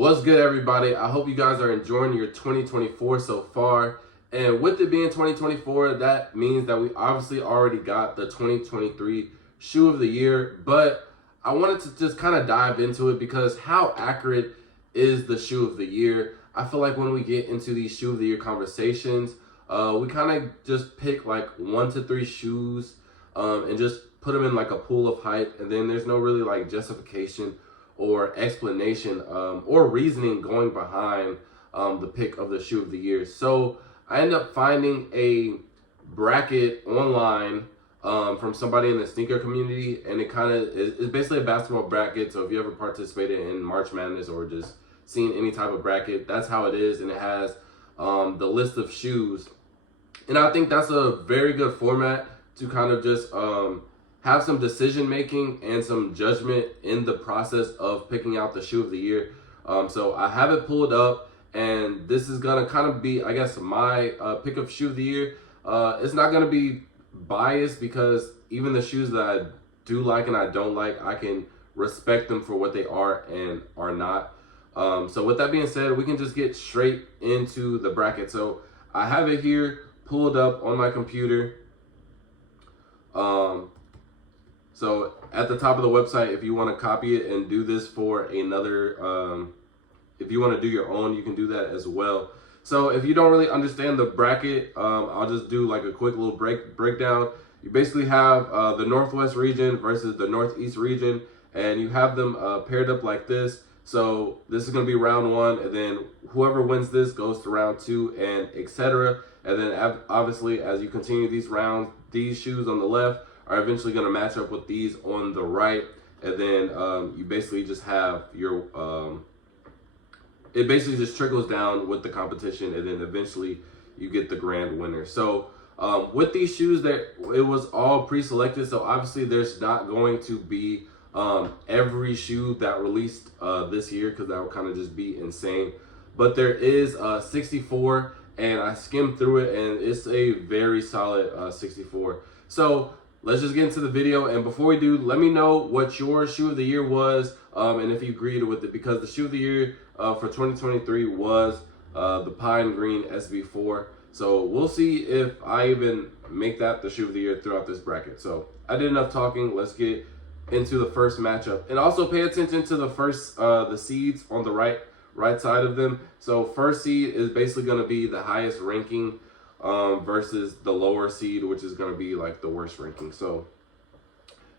What's good, everybody? I hope you guys are enjoying your 2024 so far. And with it being 2024, that means that we obviously already got the 2023 shoe of the year. But I wanted to just kind of dive into it because how accurate is the shoe of the year? I feel like when we get into these shoe of the year conversations, we kind of just pick like 1 to 3 shoes and just put them in like a pool of hype. And then there's no really like justification or explanation or reasoning going behind the pick of the shoe of the year. So I ended up finding a bracket online from somebody in the sneaker community, and it kind of is basically a basketball bracket. So if you ever participated in March Madness or just seen any type of bracket, that's how it is, and it has the list of shoes. And I think that's a very good format to kind of just have some decision making and some judgment in the process of picking out the shoe of the year. So I have it pulled up, and this is gonna kind of be, I guess, my pick of shoe of the year. It's not gonna be biased because even the shoes that I do like and I don't like, I can respect them for what they are and are not. So with that being said, we can just get straight into the bracket. So I have it here pulled up on my computer. So at the top of the website, if you want to copy it and do this for another, if you want to do your own, you can do that as well. So if you don't really understand the bracket, I'll just do like a quick little breakdown. You basically have the Northwest region versus the Northeast region, and you have them paired up like this. So this is going to be round 1, and then whoever wins this goes to round 2, and etc. And then obviously, as you continue these rounds, these shoes on the left are eventually going to match up with these on the right, and then you basically just have your it basically just trickles down with the competition, and then eventually you get the grand winner. So with these shoes, it was all pre-selected, so obviously there's not going to be every shoe that released this year, because that would kind of just be insane. But there is 64, and I skimmed through it, and it's a very solid 64. So let's just get into the video. And before we do, let me know what your shoe of the year was, and if you agreed with it, because the shoe of the year for 2023 was the Pine Green SB4. So we'll see if I even make that the shoe of the year throughout this bracket. So I did enough talking. Let's get into the first matchup, and also pay attention to the seeds on the right side of them. So first seed is basically going to be the highest ranking versus the lower seed, which is going to be like the worst ranking. So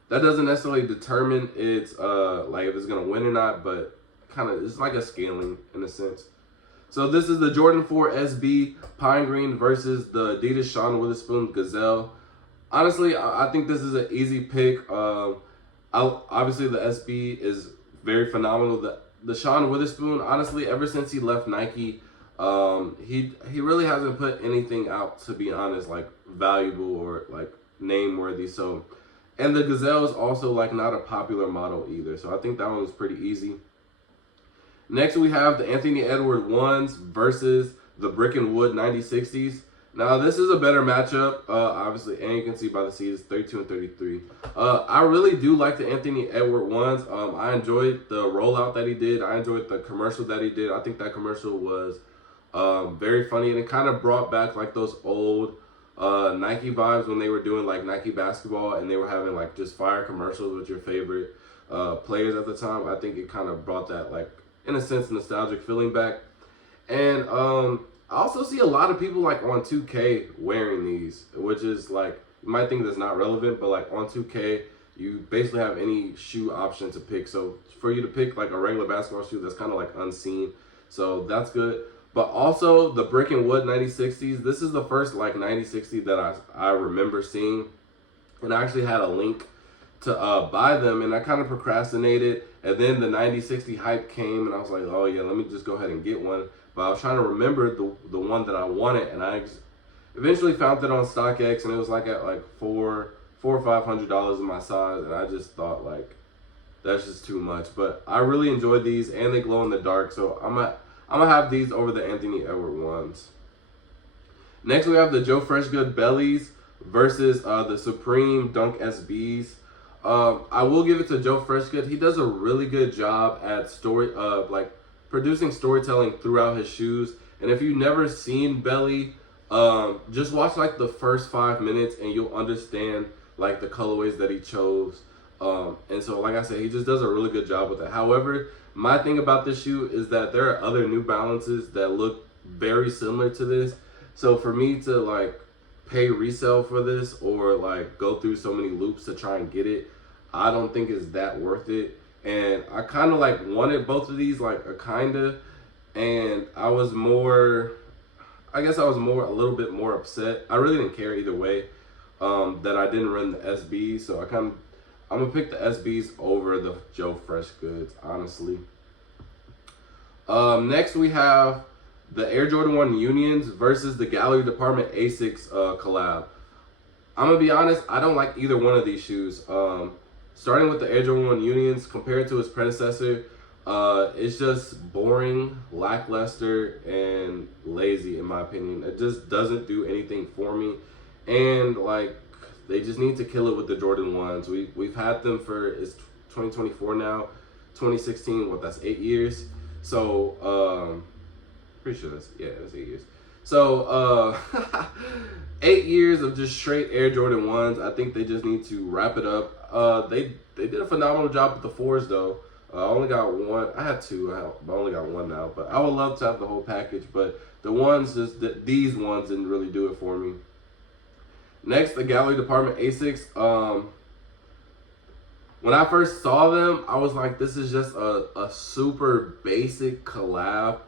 that doesn't necessarily determine it's like if it's going to win or not, but kind of it's like a scaling in a sense. So this is the Jordan 4 SB Pine Green versus the Adidas Sean Witherspoon Gazelle. Honestly, I think this is an easy pick. Obviously the SB is very phenomenal. The Sean Witherspoon, honestly, ever since he left Nike, he really hasn't put anything out, to be honest, like valuable or like name worthy. So, and the Gazelle is also like not a popular model either. So I think that one was pretty easy. Next we have the Anthony Edwards 1s versus the Brick and Wood 9060s. Now this is a better matchup, obviously, and you can see by the seeds 32 and 33. I really do like the Anthony Edwards 1s. I enjoyed the rollout that he did. I enjoyed the commercial that he did. I think that commercial was very funny, and it kind of brought back like those old Nike vibes when they were doing like Nike basketball, and they were having like just fire commercials with your favorite players at the time. I think it kind of brought that, like, in a sense, nostalgic feeling back. And I also see a lot of people like on 2K wearing these, which is like, you might think that's not relevant, but like on 2K, you basically have any shoe option to pick. So for you to pick like a regular basketball shoe, that's kind of like unseen. So that's good. But also the Brick and Wood 9060s, this is the first like 9060 that I remember seeing. And I actually had a link to buy them, and I kind of procrastinated. And then the 9060 hype came, and I was like, oh yeah, let me just go ahead and get one. But I was trying to remember the one that I wanted, and I eventually found it on StockX, and it was like at like $400 or $500 in my size, and I just thought like that's just too much. But I really enjoyed these, and they glow in the dark, so I'm gonna have these over the Anthony Edwards 1s. Next we have the Joe Freshgood Bellies versus the Supreme Dunk SBs. I will give it to Joe Freshgood. He does a really good job at producing storytelling throughout his shoes. And if you've never seen Belly, just watch like the first 5 minutes and you'll understand like the colorways that he chose. And so, like I said, he just does a really good job with it. However, my thing about this shoe is that there are other New Balances that look very similar to this. So for me to like pay resale for this or like go through so many loops to try and get it, I don't think it's that worth it. And I kind of like wanted both of these, like a kinda, and I was more, I guess I was more, a little bit more upset. I really didn't care either way, that I didn't run the SB. So I'm gonna pick the SBs over the Joe Fresh Goods, honestly. Next we have the Air Jordan 1 Unions versus the Gallery Department Asics collab. I'm gonna be honest, I don't like either one of these shoes. Starting with the Air Jordan 1 Unions, compared to its predecessor, it's just boring, lackluster, and lazy in my opinion. It just doesn't do anything for me. And like, they just need to kill it with the Jordan 1s. We've had them for, it's 2024 now, 2016, what, that's 8 years. So, pretty sure that's 8 years. So, 8 years of just straight Air Jordan 1s. I think they just need to wrap it up. They did a phenomenal job with the 4s though. I only got one. I had two, but I only got one now. But I would love to have the whole package. But the ones, these ones didn't really do it for me. Next, the Gallery Department Asics. When I first saw them, I was like, this is just a super basic collab.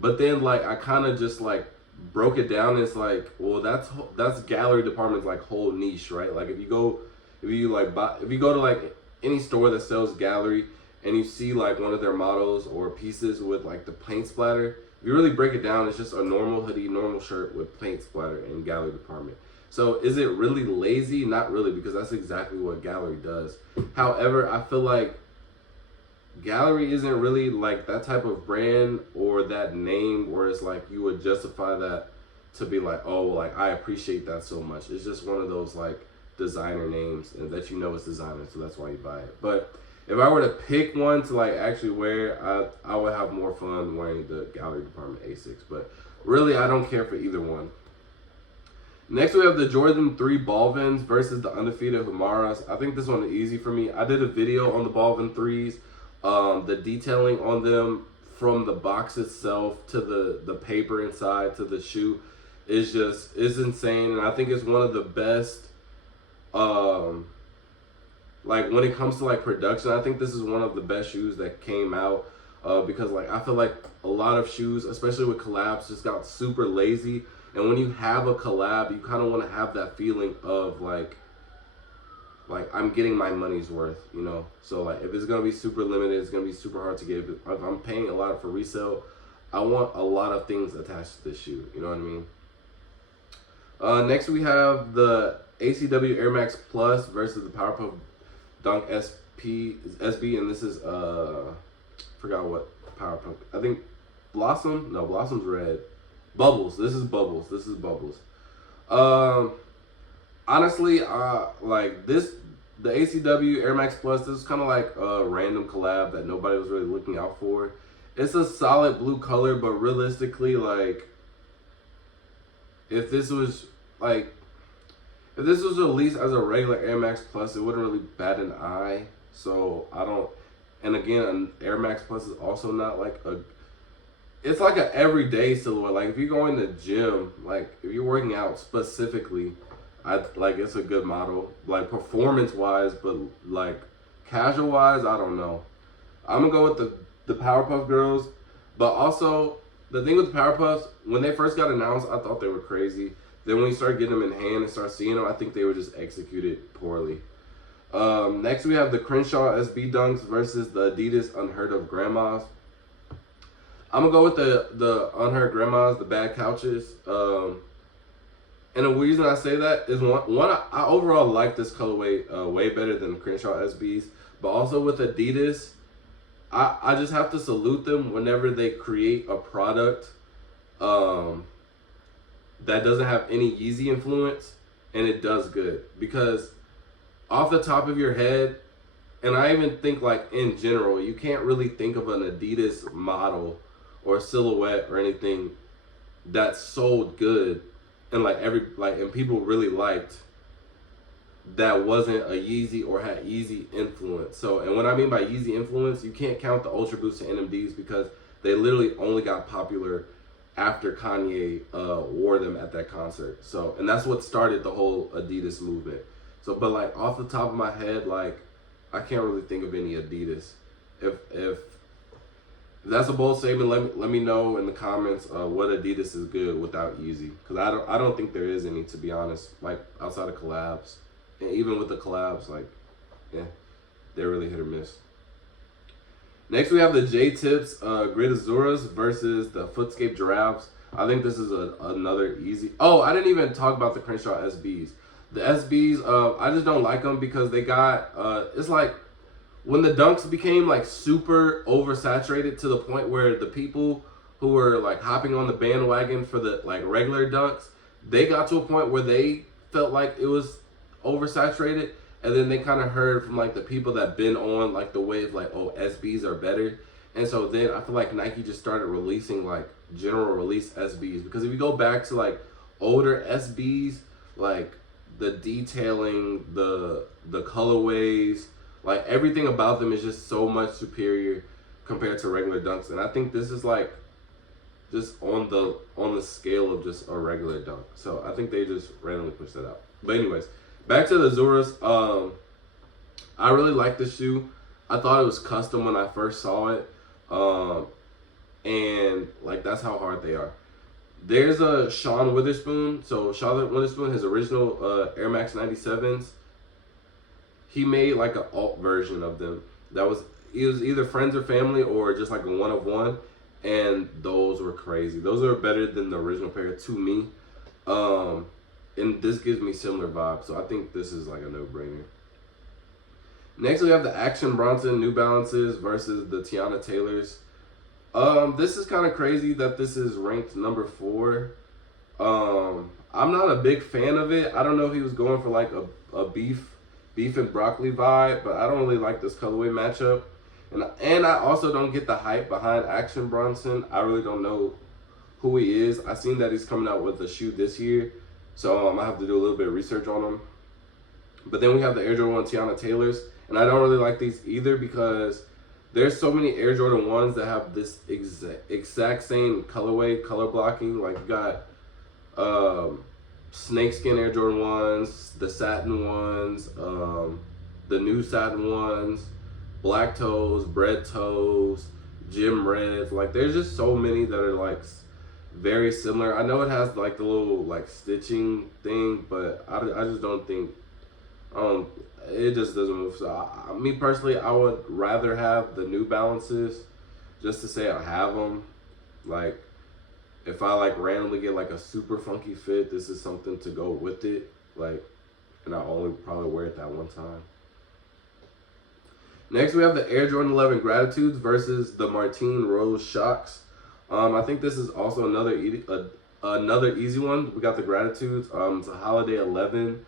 But then like I kind of just like broke it down. It's like, well, that's Gallery Department's like whole niche, right? Like if you go to like any store that sells Gallery and you see like one of their models or pieces with like the paint splatter, if you really break it down, it's just a normal hoodie, normal shirt with paint splatter in Gallery Department. So is it really lazy? Not really, because that's exactly what Gallery does. However, I feel like Gallery isn't really like that type of brand or that name where it's like you would justify that to be like, oh, like I appreciate that so much. It's just one of those like designer names and that you know it's designer, so that's why you buy it. But if I were to pick one to like actually wear, I would have more fun wearing the Gallery Department Asics. But really, I don't care for either one. Next, we have the Jordan 3 Balvins versus the undefeated Humaras. I think this one is easy for me. I did a video on the Balvin 3s. The detailing on them from the box itself to the paper inside to the shoe is insane. And I think it's one of the best, like when it comes to like production, I think this is one of the best shoes that came out, because like I feel like a lot of shoes, especially with collabs, just got super lazy. And when you have a collab, you kind of want to have that feeling of like I'm getting my money's worth, you know? So like if it's going to be super limited, it's going to be super hard to get. If I'm paying a lot for resale, I want a lot of things attached to this shoe, you know what I mean? Next we have the ACW Air Max Plus versus the Powerpuff Dunk SB, and this is forgot what Powerpuff. I think Blossom. No, Blossom's red. Bubbles. This is Bubbles. Honestly, like this, the ACW Air Max Plus. This is kind of like a random collab that nobody was really looking out for. It's a solid blue color, but realistically, like if this was released as a regular Air Max Plus, it wouldn't really bat an eye. So I don't. And again, an Air Max Plus is also not like it's like an everyday silhouette. Like if you go in the gym, like if you're working out specifically, it's a good model. Like performance wise, but like casual wise, I don't know. I'm gonna go with the Powerpuff Girls, but also the thing with the Powerpuffs, when they first got announced, I thought they were crazy. Then when you start getting them in hand and start seeing them, I think they were just executed poorly. Next we have the Crenshaw SB Dunks versus the Adidas Unheard of Grandmas. I'm gonna go with the Unheard Grandmas, the bad couches. And the reason I say that is one I overall like this colorway way better than the Crenshaw SBs, but also with Adidas, I just have to salute them whenever they create a product that doesn't have any Yeezy influence and it does good. Because off the top of your head, and I even think like in general, you can't really think of an Adidas model or silhouette or anything that sold good and and people really liked that wasn't a Yeezy or had Yeezy influence. So, and what I mean by Yeezy influence, you can't count the Ultra Boost and NMDs because they literally only got popular after Kanye wore them at that concert. So, and that's what started the whole Adidas movement. So, but like off the top of my head, like I can't really think of any Adidas. If that's a bold statement, let me know in the comments what Adidas is good without Yeezy, because I don't think there is any, to be honest. Like outside of collabs, and even with the collabs, like yeah, they're really hit or miss. Next, we have the J-Tips Grid Azuras versus the Footscape Giraffes. I think this is another easy. Oh, I didn't even talk about the Crenshaw SBs. The SBs, I just don't like them because they got, it's like when the Dunks became like super oversaturated to the point where the people who were like hopping on the bandwagon for the like regular Dunks, they got to a point where they felt like it was oversaturated. And then they kind of heard from like the people that been on like the wave, like, oh, SBs are better. And so then I feel like Nike just started releasing like general release SBs, because if you go back to like older SBs, like the detailing, the colorways, like everything about them is just so much superior compared to regular Dunks. And I think this is like just on the scale of just a regular Dunk. So I think they just randomly pushed that out. But anyways, back to the Azuras. I really like the shoe. I thought it was custom when I first saw it. And like that's how hard they are. There's a Sean Witherspoon. So Sean Witherspoon, his original Air Max 97s, he made like an alt version of them. It was either friends or family or just like a one of one. And those were crazy. Those are better than the original pair to me. And this gives me similar vibes, so I think this is like a no-brainer. Next, we have the Action Bronson New Balances versus the Tiana Taylors. This is kind of crazy that this is ranked number 4. I'm not a big fan of it. I don't know if he was going for like a beef and broccoli vibe, but I don't really like this colorway matchup. And I also don't get the hype behind Action Bronson. I really don't know who he is. I seen that he's coming out with a shoe this year, so I have to do a little bit of research on him. But then we have the Air Jordan 1 Tiana Taylors, and I don't really like these either because there's so many Air Jordan 1s that have this exact same colorway, color blocking. Like you got snakeskin Air Jordan 1s, the satin ones, the new satin ones, black toes, bread toes, gym reds. Like there's just so many that are like very similar. I know it has like the little like stitching thing, but I just don't think it just doesn't move. So me personally, I would rather have the New Balances just to say I have them. Like if I like randomly get like a super funky fit, this is something to go with it. Like, and I only probably wear it that one time. Next, we have the Air Jordan 11 Gratitudes versus the Martine Rose Shocks. I think this is also another easy one. We got the Gratitudes. It's a Holiday 11.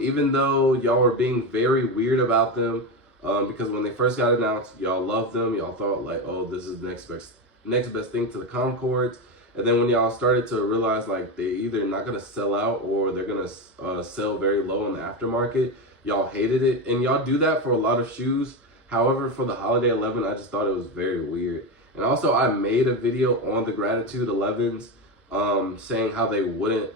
Even though y'all were being very weird about them, because when they first got announced, y'all loved them. Y'all thought like, oh, this is the next best thing to the Concords. And then when y'all started to realize like they either not gonna sell out or they're gonna sell very low in the aftermarket, y'all hated it. And y'all do that for a lot of shoes. However, for the Holiday 11, I just thought it was very weird. And also, I made a video on the Gratitude 11s, saying how they wouldn't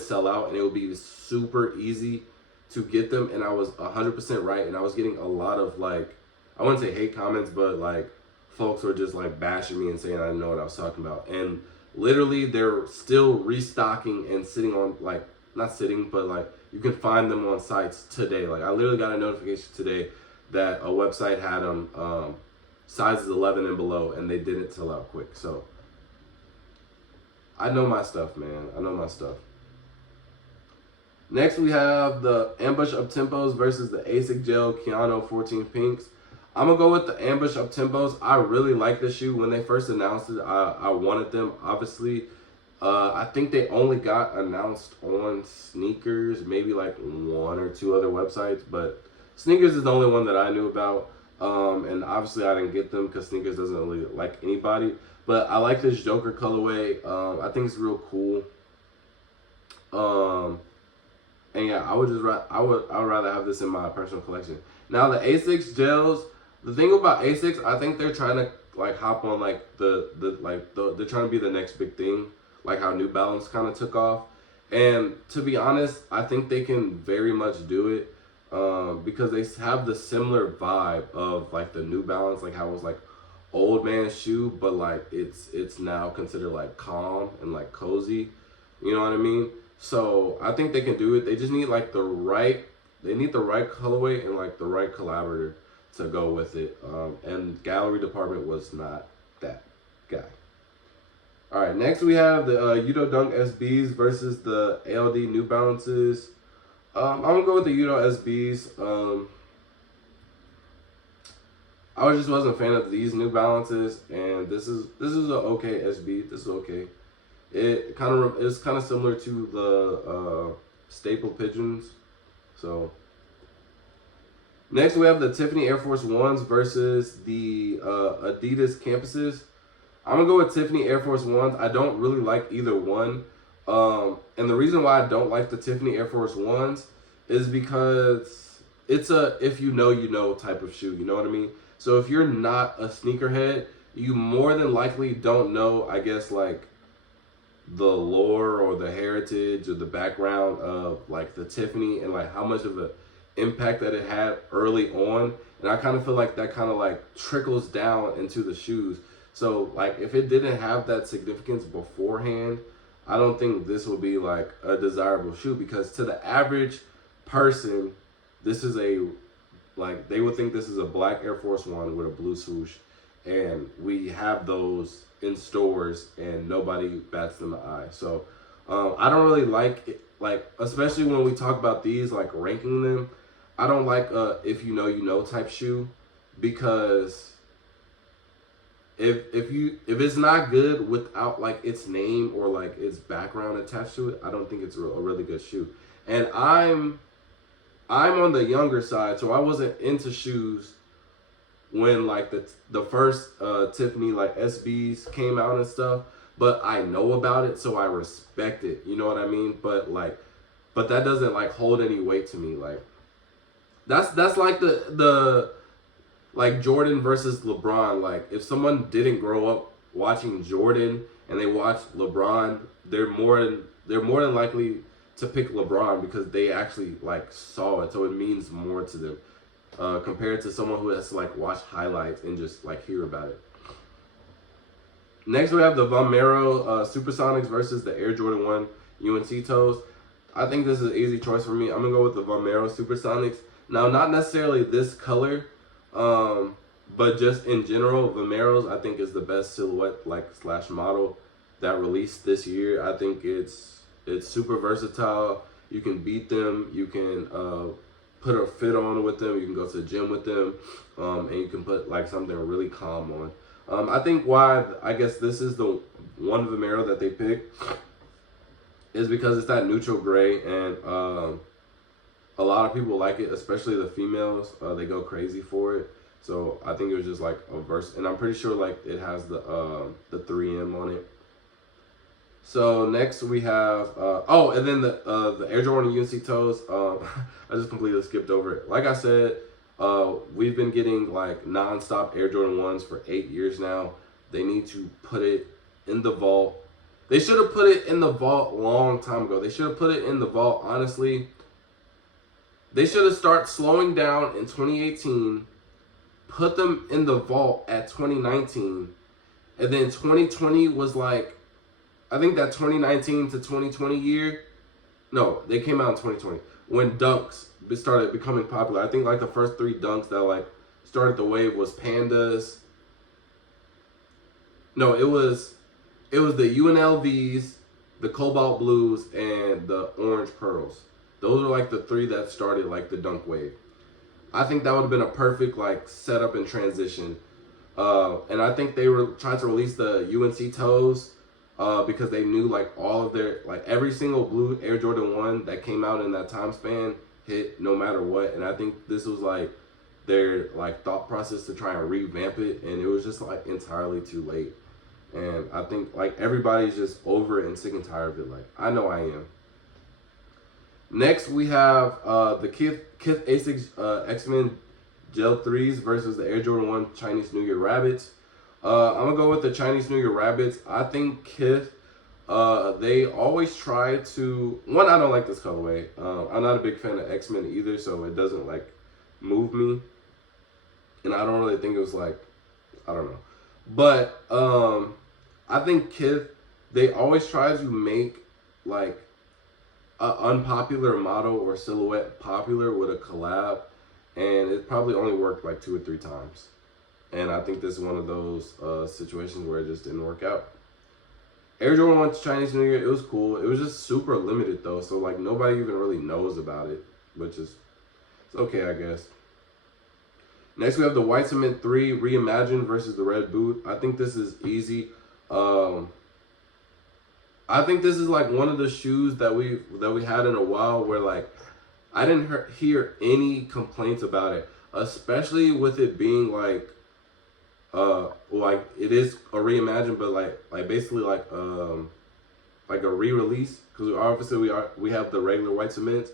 sell out, and it would be super easy to get them. And I was 100% right. And I was getting a lot of like, I wouldn't say hate comments, but like folks were just like bashing me and saying I didn't know what I was talking about. And literally, they're still restocking and sitting on like, not sitting, but like you can find them on sites today. Like I literally got a notification today that a website had them sizes 11 and below, and they didn't sell out quick. So I know my stuff, man. I know my stuff. Next, we have the Ambush Up-Tempos versus the ASIC Gel Keanu 14 Pinks. I'm going to go with the Ambush Up-Tempos. I really like this shoe. When they first announced it, I wanted them, obviously. I think they only got announced on Sneakers, maybe like 1 or 2 other websites, but Sneakers is the only one that I knew about. And obviously I didn't get them because sneakers doesn't really like anybody. But I like this Joker colorway. I think it's real cool. And yeah, I would rather have this in my personal collection. Now the Asics gels. The thing about Asics, I think they're trying to like hop on like they're trying to be the next big thing, like how New Balance kind of took off. And to be honest, I think they can very much do it. Because they have the similar vibe of like the New Balance, like how it was like old man shoe, but like it's now considered like calm and like cozy. You know what I mean? So I think they can do it. They just need like the right colorway and like the right collaborator to go with it. And gallery department was not that guy. All right, next we have the Udo Dunk SBs versus the ALD New Balances. I'm gonna go with the Udo SBs. I just wasn't a fan of these New Balances, and this is an okay SB. This is okay. It's kind of similar to the Staple Pigeons. So next we have the Tiffany Air Force Ones versus the Adidas Campuses. I'm gonna go with Tiffany Air Force Ones. I don't really like either one. And the reason why I don't like the Tiffany Air Force Ones is because it's a if you know type of shoe. You know what I mean? So if you're not a sneakerhead, you more than likely don't know, I guess, like the lore or the heritage or the background of like the Tiffany and like how much of an impact that it had early on. And I kind of feel like that kind of like trickles down into the shoes. So like if it didn't have that significance beforehand, I don't think this would be like a desirable shoe, because to the average person, this is they would think this is a black Air Force One with a blue swoosh, and we have those in stores and nobody bats them an eye. So I don't really like it, like especially when we talk about these, like ranking them. I don't like if you know type shoe, because if it's not good without like its name or like its background attached to it, I don't think it's a really good shoe. And I'm on the younger side, so I wasn't into shoes when like the first Tiffany like SBs came out and stuff, but I know about it, so I respect it. You know what I mean? But that doesn't like hold any weight to me. Like that's like the like Jordan versus LeBron. Like if someone didn't grow up watching Jordan and they watch LeBron, they're more than likely to pick LeBron because they actually like saw it, so it means more to them compared to someone who has to like watch highlights and just like hear about it. Next we have the Von Mero Supersonics versus the Air Jordan 1 UNC toes. I think this is an easy choice for me. I'm gonna go with the Von Mero Supersonics. Now, not necessarily this color, but just in general, Von Mero's I think is the best silhouette like / model that released this year. I think it's super versatile. You can beat them. You can put a fit on with them. You can go to the gym with them, and you can put like something really calm on. I think why I guess this is the one Von Mero that they picked is because it's that neutral gray, and a lot of people like it, especially the females. They go crazy for it. So I think it was just like a verse, and I'm pretty sure like it has the 3M on it. So next we have and then the Air Jordan UNC toes. I just completely skipped over it. Like I said, we've been getting like non-stop Air Jordan 1s for 8 years now. They need to put it in the vault. They should have put it in the vault a long time ago. They should have put it in the vault, honestly. They should have started slowing down in 2018, put them in the vault at 2019, and then 2020 was like, I think that 2019 to 2020 year, no, they came out in 2020 when dunks started becoming popular. I think like the first 3 dunks that like started the wave was Pandas. No, it was the UNLVs, the Cobalt Blues, and the Orange Pearls. Those are like the 3 that started like the dunk wave. I think that would have been a perfect like setup and transition. And I think they were trying to release the UNC toes because they knew like all of their, like every single blue Air Jordan 1 that came out in that time span hit no matter what. And I think this was like their like thought process to try and revamp it, and it was just like entirely too late. And I think like everybody's just over it and sick and tired of it. Like I know I am. Next we have the Kith Asics X-Men Gel 3s versus the Air Jordan 1 Chinese New Year Rabbits. I'm gonna go with the Chinese New Year Rabbits. I think Kith, they always try to, one, I don't like this colorway. I'm not a big fan of X-Men either, so it doesn't like move me. And I don't really think it was like, I don't know. But I think Kith, they always try to make like an unpopular model or silhouette popular with a collab, and it probably only worked like 2 or 3 times. And I think this is one of those situations where it just didn't work out. Air Jordan 1 Chinese New Year, it was cool. It was just super limited though, so like nobody even really knows about it, which is it's okay, I guess. Next we have the White Cement 3 Reimagined versus the Red Boot. I think this is easy. I think this is like one of the shoes that we had in a while where like I didn't hear any complaints about it, especially with it being like it is a reimagined, but like basically like a re-release, because obviously we have the regular White Cements,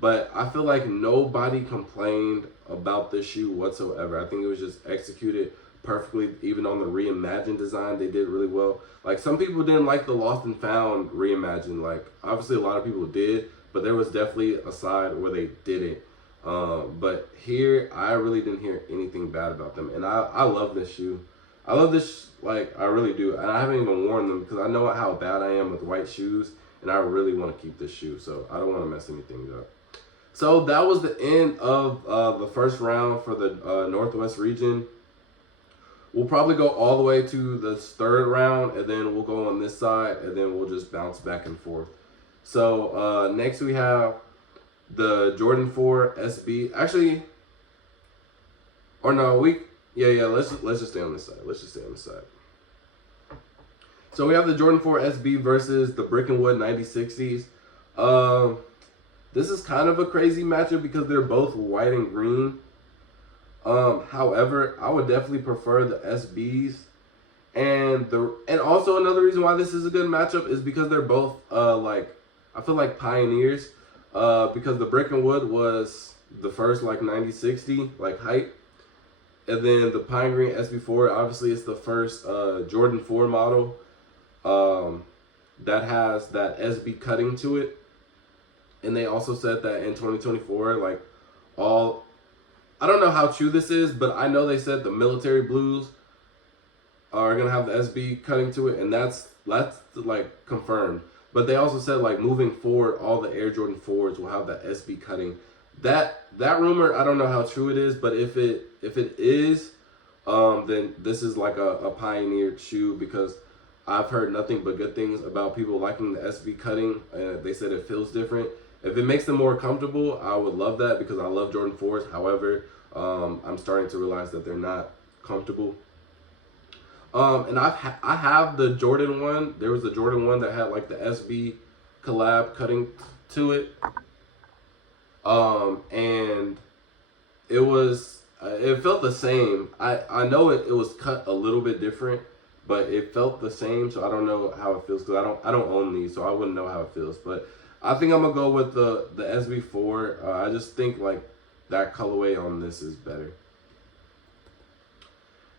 but I feel like nobody complained about this shoe whatsoever. I think it was just executed perfectly. Even on the reimagined design, they did really well. Like some people didn't like the Lost and Found reimagined. Like obviously a lot of people did, but there was definitely a side where they didn't. But here I really didn't hear anything bad about them, and I love this shoe. I love this, like I really do, and I haven't even worn them because I know how bad I am with white shoes, and I really want to keep this shoe, so I don't want to mess anything up. So that was the end of the first round for the Northwest region. We'll probably go all the way to the third round, and then we'll go on this side, and then we'll just bounce back and forth. So next we have the Jordan 4 SB. Actually, or no, let's just stay on this side. Let's just stay on this side. So we have the Jordan 4 SB versus the Brick and Wood 9060s. This is kind of a crazy matchup because they're both white and green. However, I would definitely prefer the SBs, and also another reason why this is a good matchup is because they're both like I feel like pioneers. Because the Brick and Wood was the first like 9060 like height, and then the Pine Green SB4 obviously is the first Jordan 4 model that has that SB cutting to it. And they also said that in 2024, like I don't know how true this is, but I know they said the military blues are gonna have the SB cutting to it, and that's like confirmed. But they also said like moving forward, all the Air Jordan 4s will have that SB cutting. That rumor, I don't know how true it is, but if it is, then this is like a pioneered shoe, because I've heard nothing but good things about people liking the SB cutting. They said it feels different. If it makes them more comfortable, I would love that, because I love Jordan 4s. However, I'm starting to realize that they're not comfortable. And I have the Jordan 1. There was a Jordan 1 that had like the SB collab cutting to it. And it was it felt the same. I know it was cut a little bit different, but it felt the same. So I don't know how it feels, because I don't own these, so I wouldn't know how it feels. But I think I'm gonna go with the SB4. I just think like that colorway on this is better.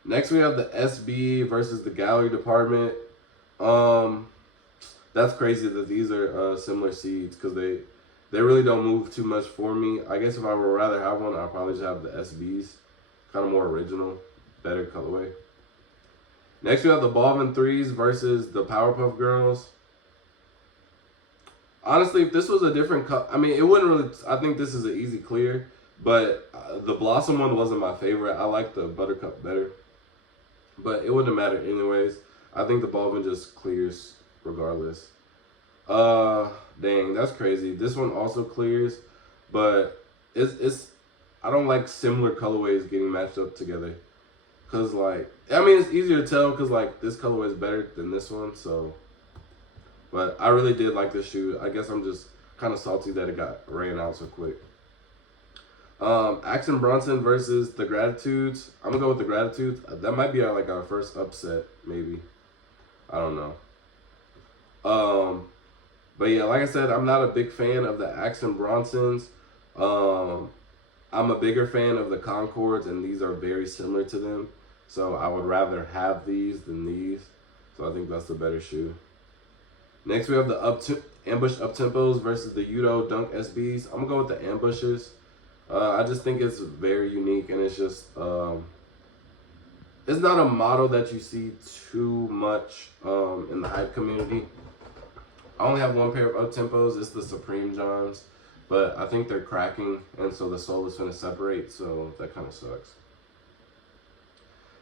Next, we have the SB versus the Gallery Department. That's crazy that these are similar seeds, because they really don't move too much for me. I guess if I would rather have one, I'd probably just have the SBs. Kind of more original, better colorway. Next, we have the Balvin 3s versus the Powerpuff Girls. Honestly, if this was a different color, I mean, it wouldn't really, I think this is an easy clear, but the Blossom one wasn't my favorite. I like the Buttercup better. But it wouldn't matter anyways. I think the Balvin just clears regardless. Dang, that's crazy. This one also clears, but it's I don't like similar colorways getting matched up together. Cause like, I mean, it's easier to tell because like this colorway is better than this one, so. But I really did like this shoe. I guess I'm just kind of salty that it got ran out so quick. Action Bronson versus the Gratitudes. I'm gonna go with the Gratitudes. That might be like our first upset, maybe. I don't know. But yeah, like I said, I'm not a big fan of the Action Bronsons. I'm a bigger fan of the Concords, and these are very similar to them. So I would rather have these than these. So I think that's the better shoe. Next, we have the ambush up tempos versus the Udo Dunk SBs. I'm gonna go with the ambushes. I just think it's very unique, and it's just it's not a model that you see too much in the hype community. I only have one pair of up tempos. It's the Supreme Johns, but I think they're cracking, and so the sole is gonna separate. So that kind of sucks.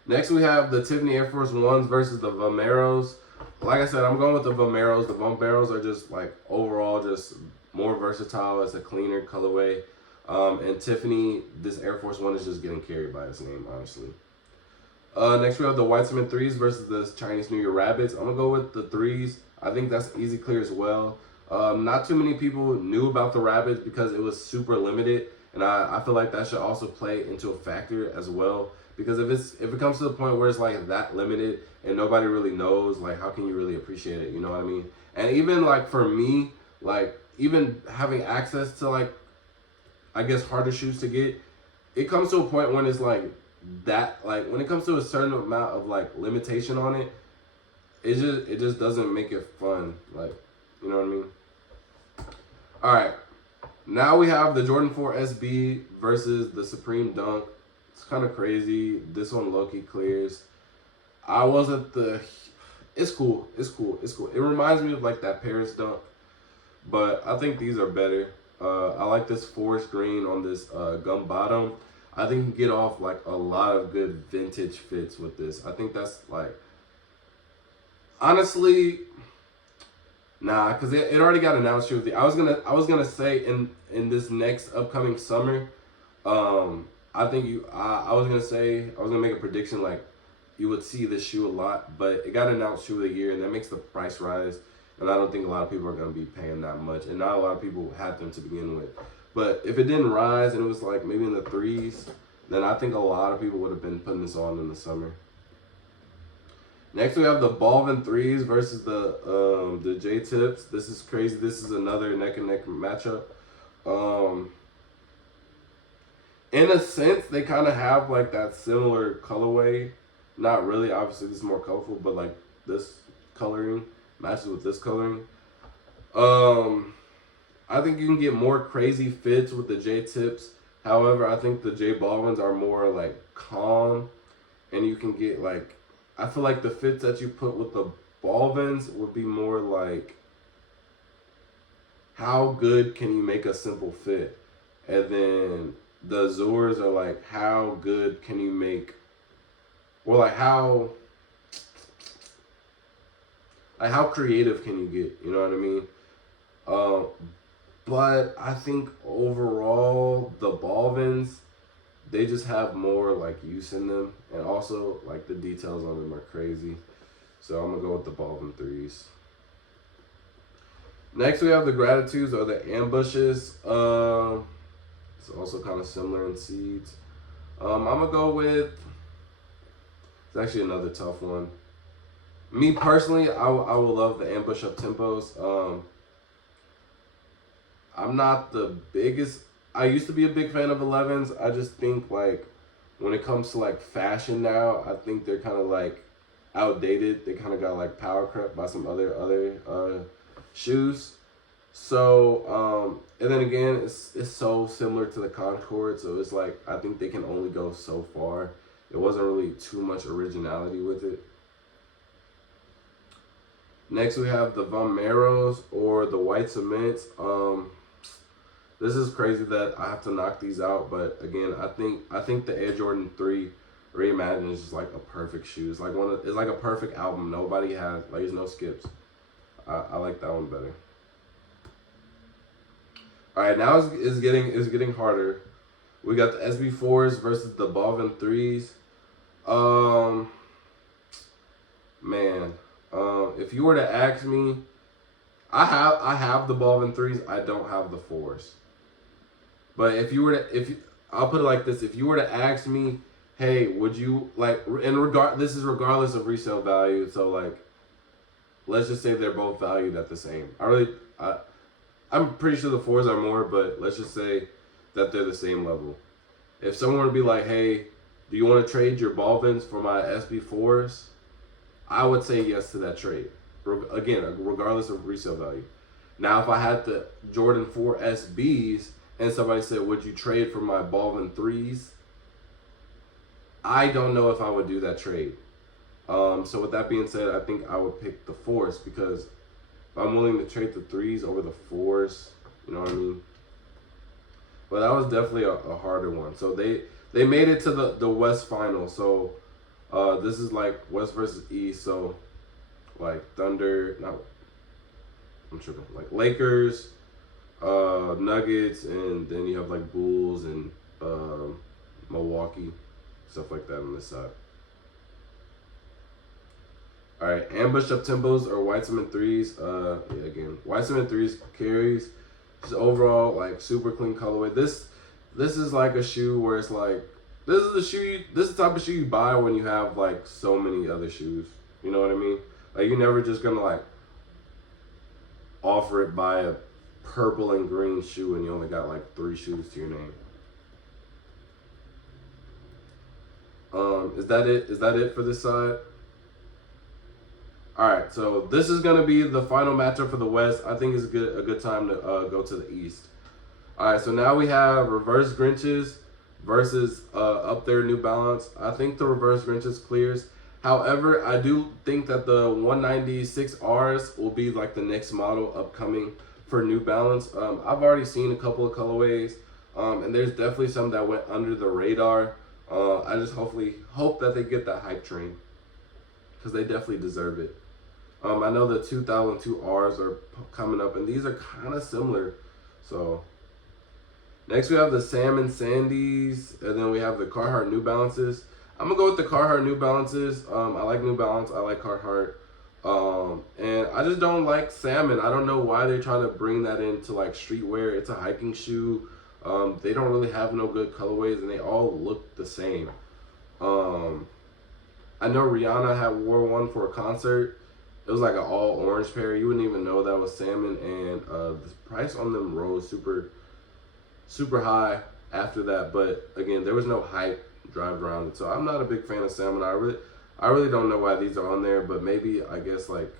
Next, we have the Tiffany Air Force Ones versus the Vomeros. Like I said, I'm going with the Vomeros. The Vomeros are just like overall just more versatile. It's a cleaner colorway. And Tiffany, this Air Force One is just getting carried by its name, honestly. Next, we have the White Cement 3s versus the Chinese New Year Rabbits. I'm going to go with the 3s. I think that's easy clear as well. Not too many people knew about the Rabbits because it was super limited. And I feel like that should also play into a factor as well. Because if it comes to the point where it's like that limited and nobody really knows, like how can you really appreciate it? You know what I mean? And even like for me, like even having access to like, I guess harder shoes to get, it comes to a point when it's like that, like when it comes to a certain amount of like limitation on it, it just doesn't make it fun. Like, you know what I mean? All right. Now we have the Jordan 4 SB versus the Supreme Dunk. It's kind of crazy. This one low-key clears. I wasn't the... It's cool. It's cool. It's cool. It reminds me of like that Paris Dunk. But I think these are better. I like this forest green on this gum bottom. I think you can get off like a lot of good vintage fits with this. I think that's like... Honestly... Nah, because it already got announced here. I was gonna say in this next upcoming summer, I think I was gonna make a prediction like you would see this shoe a lot, but it got announced shoe of the year, and that makes the price rise, and I don't think a lot of people are gonna be paying that much, and not a lot of people had them to begin with. But if it didn't rise and it was like maybe in the 3s, then I think a lot of people would have been putting this on in the summer. Next, we have the Balvin 3s versus the J-Tips. This is crazy. This is another neck-and-neck matchup. In a sense, they kind of have like that similar colorway. Not really. Obviously, this is more colorful, but like this coloring matches with this coloring. I think you can get more crazy fits with the J-Tips. However, I think the J Balvins are more like calm, and you can get like... I feel like the fits that you put with the Balvins would be more like, how good can you make a simple fit? And then the Azures are like, how good can you make, or like how creative can you get? You know what I mean? But I think overall, the Balvins, they just have more like use in them, and also like the details on them are crazy. So I'm gonna go with the Balvin 3s. Next, we have the Gratitudes or the Ambushes. It's also kind of similar in seeds. I'm gonna go with... It's actually another tough one. Me personally, I would love the Ambush up tempos. I'm not the biggest... I used to be a big fan of 11s. I just think like when it comes to like fashion now, I think they're kind of like outdated. They kind of got like power crept by some other shoes. So and then again, it's so similar to the Concord. So it's like I think they can only go so far. It wasn't really too much originality with it. Next, we have the Vomeros or the White Cements. This is crazy that I have to knock these out, but again, I think the Air Jordan 3 Reimagined is just like a perfect shoe. It's like it's like a perfect album. Nobody has like there's no skips. I like that one better. All right, now it's getting harder. We got the SB4s versus the Balvin 3s. Man, if you were to ask me, I have the Balvin 3s. I don't have the 4s. But if you were to I'll put it like this: if you were to ask me, hey, would you like? This is regardless of resale value. So like, let's just say they're both valued at the same. I'm pretty sure the fours are more, but let's just say that they're the same level. If someone were to be like, hey, do you want to trade your Balvins for my SB4s? I would say yes to that trade. Again, regardless of resale value. Now, if I had the Jordan 4 SBs and somebody said, would you trade for my Balvin 3s? I don't know if I would do that trade. So with that being said, I think I would pick the 4s because if I'm willing to trade the 3s over the 4s, you know what I mean? But that was definitely a harder one. So they made it to the West final. So this is like West versus East. So like I'm tripping. Like Lakers, Nuggets, and then you have like Bulls and Milwaukee, stuff like that on this side. All right, ambush up tempos or white cement 3s. Yeah, again, white cement 3s carries. Just overall like super clean colorway. This is like a shoe where it's like this is the type of shoe you buy when you have like so many other shoes. You know what I mean? Like you're never just gonna like offer it buy a purple and green shoe and you only got like 3 shoes to your name. Is that it? Is that it for this side? All right, so this is gonna be the final matchup for the West. I think it's a good time to go to the East. All right, so now we have reverse Grinches versus up there New Balance. I think the reverse Grinches clears. However, I do think that the 196Rs will be like the next model upcoming for New Balance. I've already seen a couple of colorways, and there's definitely some that went under the radar. I just hope that they get that hype train because they definitely deserve it. I know the 2002 Rs are coming up, and these are kind of similar. So next we have the Salmon Sandies, and then we have the Carhartt New Balances. I'm gonna go with the Carhartt New Balances. I like New Balance. I like Carhartt. And I just don't like Salmon. I don't know why they're trying to bring that into like streetwear. It's a hiking shoe. They don't really have no good colorways, and they all look the same. I know Rihanna had wore one for a concert. It was like an all orange pair. You wouldn't even know that was Salmon, and the price on them rose super high after that. But again, there was no hype drive around it, so I'm not a big fan of Salmon. I really don't know why these are on there, but maybe I guess like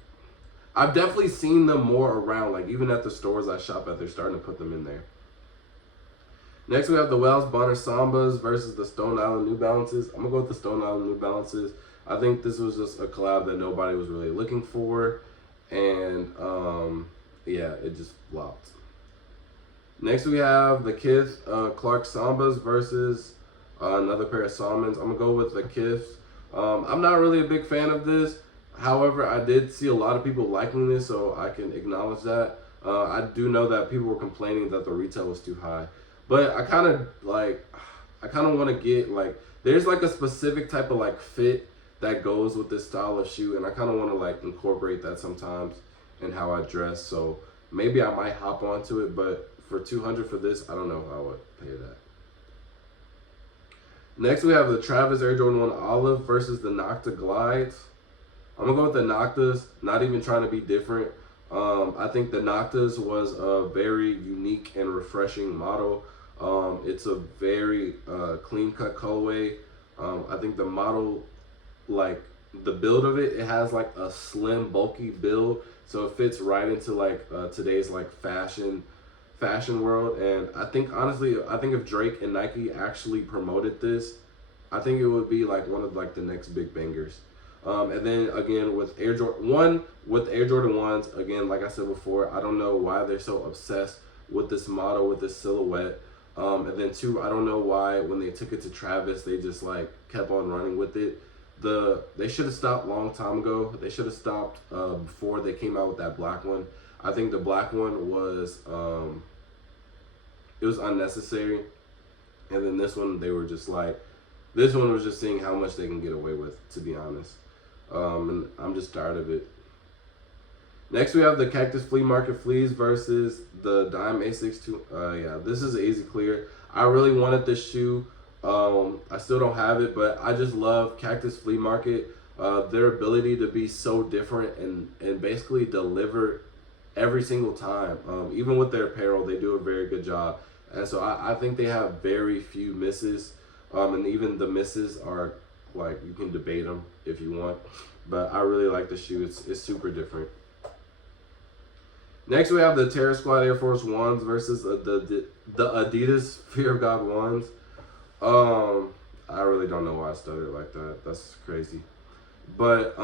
I've definitely seen them more around, like even at the stores I shop at, they're starting to put them in there. Next we have the Wells Bonner Sambas versus the Stone Island New Balances. I'm gonna go with the Stone Island New Balances. I think this was just a collab that nobody was really looking for, and yeah, it just flopped. Next we have the Kith Clark Sambas versus another pair of Salmons. I'm gonna go with the Kith. I'm not really a big fan of this. However, I did see a lot of people liking this, so I can acknowledge that. I do know that people were complaining that the retail was too high, but I kind of want to get like, there's like a specific type of like fit that goes with this style of shoe, and I kind of want to like incorporate that sometimes in how I dress. So maybe I might hop onto it, but for $200 for this, I don't know if I would pay that. Next we have the Travis Air Jordan 1 Olive versus the Nocta Glides. I'm gonna go with the Noctas, not even trying to be different. I think the Noctas was a very unique and refreshing model. It's a very clean cut colorway. I think the model, like the build of it, it has like a slim, bulky build, so it fits right into like today's like fashion world. And I think honestly, I think if Drake and Nike actually promoted this, I think it would be like one of like the next big bangers. And then again with Air Jordan 1s, again, like I said before, I don't know why they're so obsessed with this model, with this silhouette. And then 2, I don't know why when they took it to Travis, they just like kept on running with it. They should have stopped a long time ago. They should have stopped before they came out with that black one. I think the black one was it was unnecessary. And then this one, they were just like, this one was just seeing how much they can get away with, to be honest. And I'm just tired of it. Next, we have the Cactus Flea Market Fleas versus the Dime A62. Yeah, this is an easy clear. I really wanted this shoe. I still don't have it, but I just love Cactus Flea Market. Their ability to be so different and basically deliver every single time. Even with their apparel, they do a very good job. And so I think they have very few misses. And even the misses are like, you can debate them if you want. But I really like the shoe. It's super different. Next, we have the Terror Squad Air Force Ones versus the Adidas Fear of God Ones. I really don't know why I stuttered like that. That's crazy. But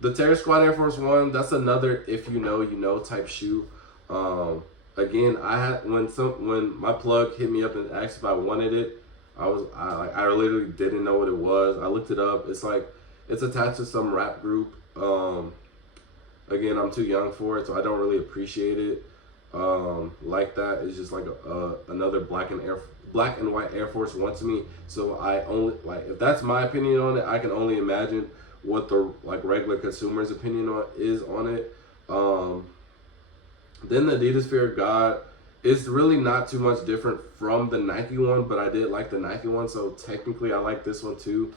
the Terror Squad Air Force One, that's another if you know type shoe. Again, I had when my plug hit me up and asked if I wanted it, I literally didn't know what it was. I looked it up. It's attached to some rap group. Again, I'm too young for it, so I don't really appreciate it like that. It's just like another black and white Air Force One to me. So I only if that's my opinion on it, I can only imagine what the regular consumer's opinion is on it. Then the Adidas Fear of God is really not too much different from the Nike one, but I did like the Nike one, so technically I like this one too.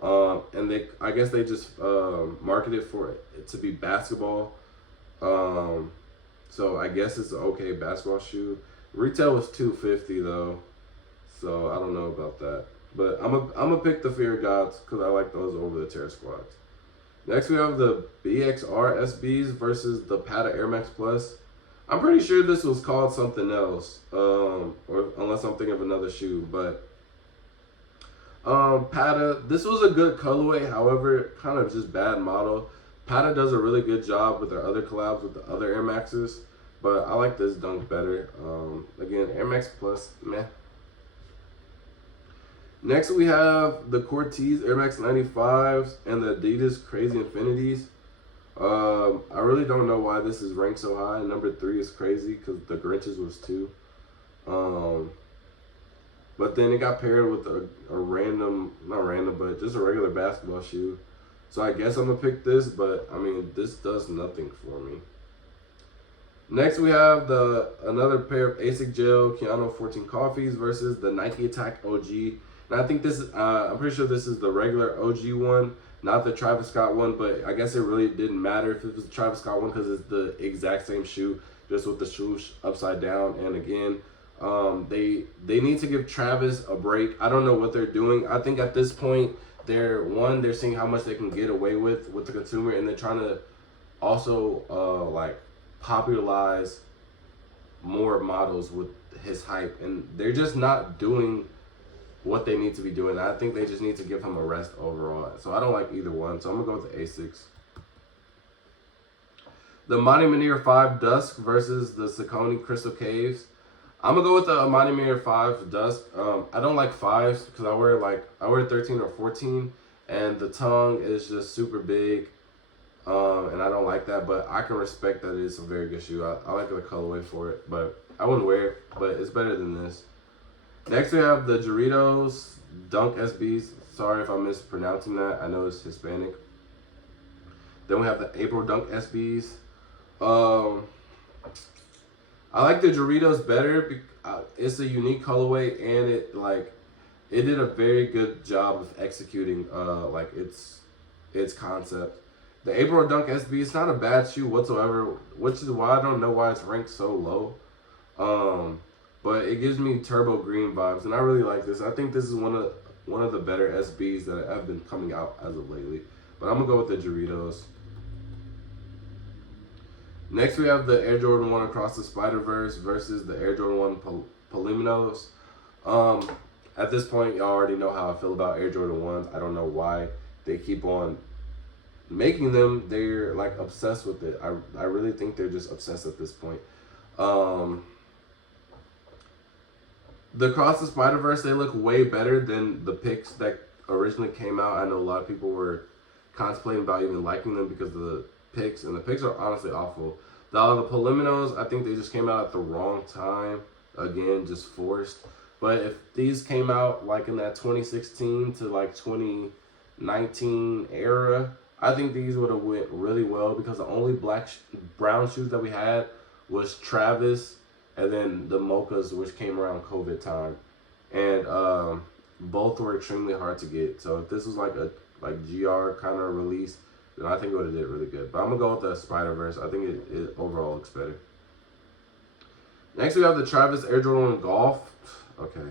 And I guess they just marketed for it to be basketball. So I guess it's an okay basketball shoe. Retail was $250 though, so I don't know about that. But I'm gonna pick the Fear of Gods because I like those over the Terror Squads. Next we have the BXR SBs versus the Pata Air Max Plus. I'm pretty sure this was called something else, or unless I'm thinking of another shoe, but. Pata, this was a good colorway, however, kind of just bad model. Pata does a really good job with their other collabs with the other Air Maxes, but I like this dunk better. Again, Air Max Plus, meh. Next we have the Cortez Air Max 95s and the Adidas Crazy Infinities. I really don't know why this is ranked so high. Number 3 is crazy because the Grinches was 2. But then it got paired with a not random, but just a regular basketball shoe. So I guess I'm going to pick this, but I mean, this does nothing for me. Next, we have another pair of ASIC Gel Keanu 14 Coffees versus the Nike Attack OG. And I think this is, I'm pretty sure this is the regular OG one, not the Travis Scott one, but I guess it really didn't matter if it was the Travis Scott one because it's the exact same shoe, just with the swoosh upside down. And again, they need to give Travis a break. I don't know what they're doing. I think at this point they're seeing how much they can get away with the consumer, and they're trying to also popularize more models with his hype, and they're just not doing what they need to be doing. I think they just need to give him a rest overall. So I don't like either one. So I'm gonna go with the ASICs. The Amani Manir 5 Dusk versus the Saucony Crystal Caves. I'm gonna go with the Amani Manir 5 Dusk. I don't like 5s because I wear 13 or 14, and the tongue is just super big, and I don't like that. But I can respect that it's a very good shoe. I like the colorway for it, but I wouldn't wear it. But it's better than this. Next we have the Doritos Dunk SBs. Sorry if I'm mispronouncing that. I know it's Hispanic. Then we have the April Dunk SBs. I like the Doritos better. It's a unique colorway, and it did a very good job of executing its concept. The April Dunk SB, it's not a bad shoe whatsoever, which is why I don't know why it's ranked so low. But it gives me turbo green vibes, and I really like this. I think this is one of the better SBs that have been coming out as of lately. But I'm gonna go with the Doritos. Next, we have the Air Jordan 1 Across the Spider-Verse versus the Air Jordan 1 Poliminos. At this point, y'all already know how I feel about Air Jordan 1s. I don't know why they keep on making them. They're obsessed with it. I really think they're just obsessed at this point. The Across the Spider-Verse, they look way better than the pics that originally came out. I know a lot of people were contemplating about even liking them because of the pics, and the pics are honestly awful. The Poliminos, I think they just came out at the wrong time. Again, just forced. But if these came out in that 2016 to 2019 era, I think these would have went really well because the only brown shoes that we had was Travis and then the mochas, which came around COVID time, and both were extremely hard to get. So if this was like a GR kind of release, then I think it would have did really good. But I'm gonna go with the Spider-Verse. I think it overall looks better. Next we have the Travis Air Jordan 1 Golf. Okay.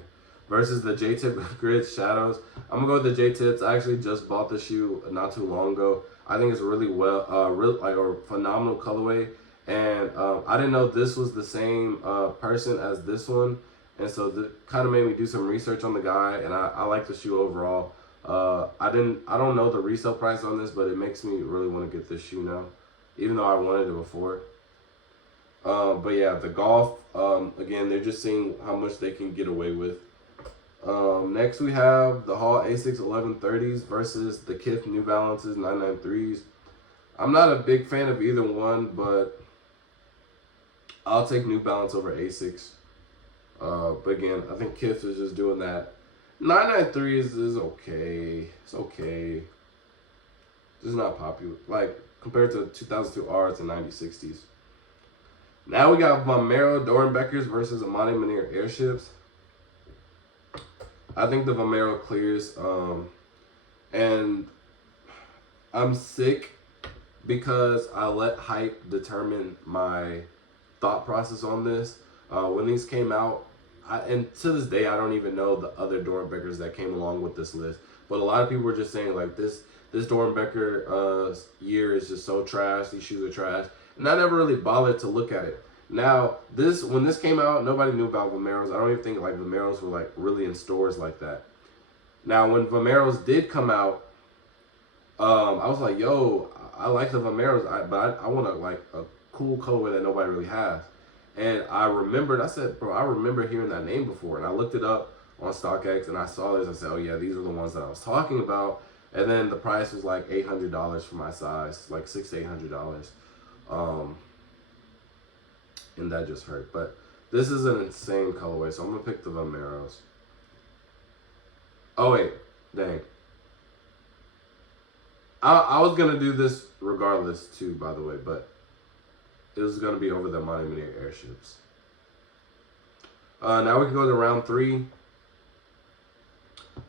Versus the J-Tip Grid Shadows. I'm gonna go with the J-Tips. I actually just bought the shoe not too long ago. I think it's really like a phenomenal colorway. And I didn't know this was the same person as this one. And so that kind of made me do some research on the guy, and I like the shoe overall. I don't know the resale price on this, but it makes me really want to get this shoe now, even though I wanted it before. But yeah, the Golf, again, they're just seeing how much they can get away with. Next we have the Hall Asics 1130s versus the Kith New Balances 993s. I'm not a big fan of either one, but I'll take New Balance over Asics. But again, I think Kith is just doing that. 993 is okay. It's okay. It's just not popular. Like, compared to 2002 R's and 9060s. Now we got Vomero Doernbeckers versus Amani Munir Airships. I think the Vomero clears. And I'm sick because I let hype determine my thought process on this. When these came out, and to this day, I don't even know the other Doernbeckers that came along with this list. But a lot of people were just saying, like, this Doernbecker year is just so trash. These shoes are trash. And I never really bothered to look at it. Now, when this came out, nobody knew about Vomeros. I don't even think, like, Vomeros were, like, really in stores like that. Now, when Vomeros did come out, I was like, yo, I like the Vomeros, but I want, like, a cool colorway that nobody really has. And I said, bro, I remember hearing that name before. And I looked it up on StockX, and I saw this. I said, oh, yeah, these are the ones that I was talking about. And then the price was like $800 for my size, like $600 to $800. And that just hurt. But this is an insane colorway, so I'm going to pick the Vomeros. Oh, wait. Dang. I was going to do this regardless, too, by the way, but it was going to be over the Amani Munir Airships. Now we can go to round 3.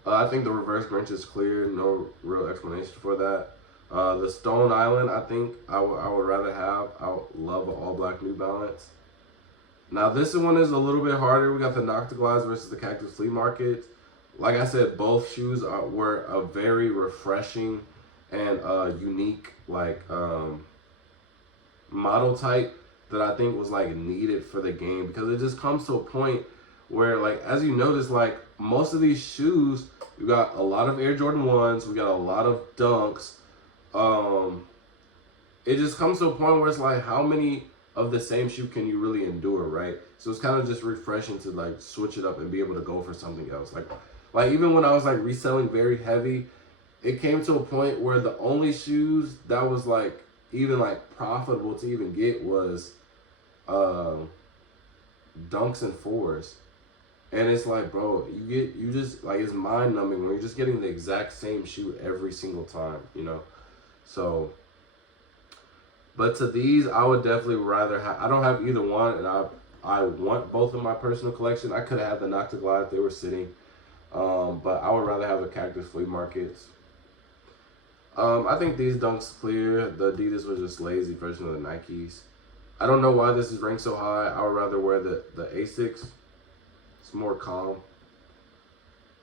I think the reverse Grinch is clear. No real explanation for that. The Stone Island, I think I would rather have. I would love an all-black New Balance. Now this one is a little bit harder. We got the Noctiglas versus the Cactus Flea Market. Like I said, both shoes were a very refreshing and unique, like, model type that I think was, like, needed for the game, because it just comes to a point where, like, as you notice, like, most of these shoes, we got a lot of Air Jordan 1s, we got a lot of Dunks. It just comes to a point where it's like, how many of the same shoe can you really endure, right? So it's kind of just refreshing to, like, switch it up and be able to go for something else. Like even when I was, like, reselling very heavy, it came to a point where the only shoes that was, like, even, like, profitable to even get was Dunks and 4s. And it's like, bro, you just, like, it's mind numbing when you're just getting the exact same shoe every single time, you know? So, but to these, I would definitely rather have, I don't have either one, and I want both in my personal collection. I could have had the Noctiglas if they were sitting, but I would rather have the Cactus Flea Markets. I think these Dunks clear. The Adidas was just lazy version of the Nikes. I don't know why this is ranked so high. I would rather wear the Asics. It's more calm.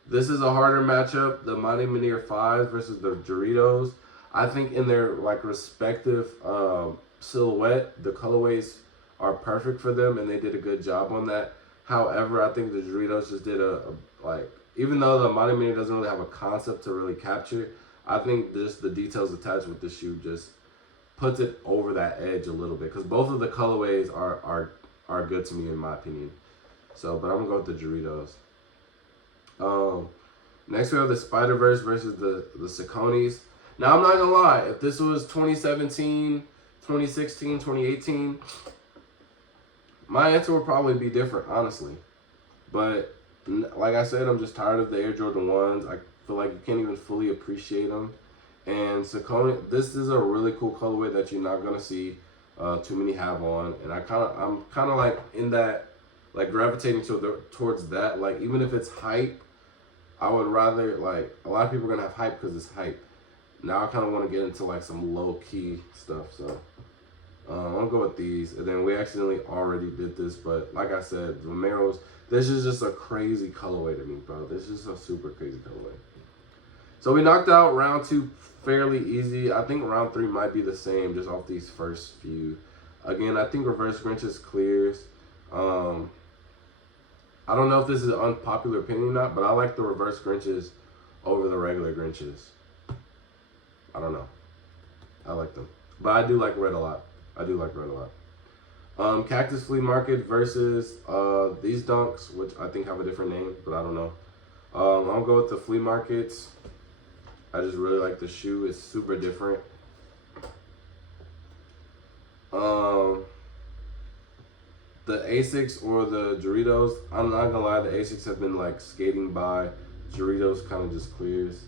This is a harder matchup. The Amani Munir 5s versus the Doritos. I think in their, like, respective silhouette, the colorways are perfect for them, and they did a good job on that. However, I think the Doritos just did even though the Amani Munir doesn't really have a concept to really capture, I think just the details attached with the shoe just puts it over that edge a little bit, because both of the colorways are good to me, in my opinion. So, but I'm going to go with the Doritos. Next we have the Spider-Verse versus the Sauconys. Now, I'm not going to lie. If this was 2017, 2016, 2018, my answer would probably be different, honestly. But, like I said, I'm just tired of the Air Jordan 1s. I feel like you can't even fully appreciate them. And Saucony, this is a really cool colorway that you're not going to see too many have on. And I'm kind of like in that like gravitating towards that. Like even if it's hype, I would rather, like, a lot of people are gonna have hype because it's hype. Now I kind of want to get into like some low key stuff, so I'm gonna go with these. And then we accidentally already did this, but like I said, Vomeros. This is just a crazy colorway to me, bro. This is a super crazy colorway. So we knocked out round 2 fairly easy. I think round 3 might be the same just off these first few. Again, I think reverse Grinches clears. I don't know if this is an unpopular opinion or not, but I like the reverse Grinches over the regular Grinches. I don't know. I like them. But I do like red a lot. I do like red a lot. Cactus Flea Market versus these Dunks, which I think have a different name, but I don't know. I'll go with the Flea Markets. I just really like the shoe. It's super different. The Asics or the Doritos, I'm not gonna lie, the Asics have been like skating by. Doritos kind of just clears.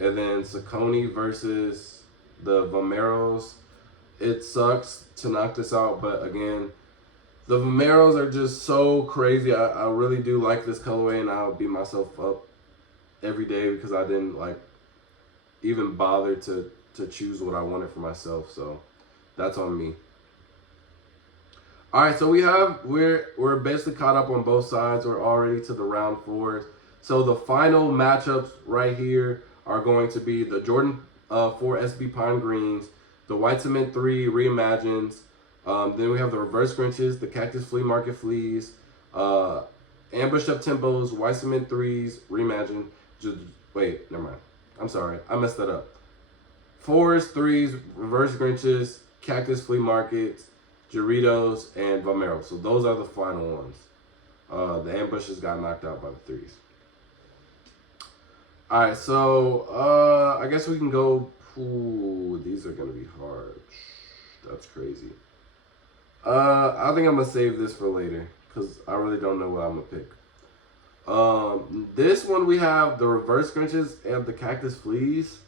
And then Saucony versus the Vomeros. It sucks to knock this out, but again, the Vomeros are just so crazy. I really do like this colorway, and I'll beat myself up every day because I didn't like even bother to choose what I wanted for myself. So that's on me. All right, so we're basically caught up on both sides. We're already to the round 4. So the final matchups right here are going to be the Jordan 4 SB Pine Greens, the White Cement 3 Reimagines. Then we have the Reverse Grinches, the Cactus Flea Market Fleas, Ambushed Up Tempos, White Cement 3s Reimagine. Wait, never mind. I'm sorry, I messed that up. 4s, 3s, Reverse Grinches, Cactus Flea Markets, Doritos, and Vomero. So those are the final ones. The ambushes got knocked out by the 3s. Alright, so I guess we can go. Ooh, these are gonna be hard. That's crazy. I think I'm gonna save this for later because I really don't know what I'm gonna pick. This one we have the Reverse Grinches and the Cactus Fleas.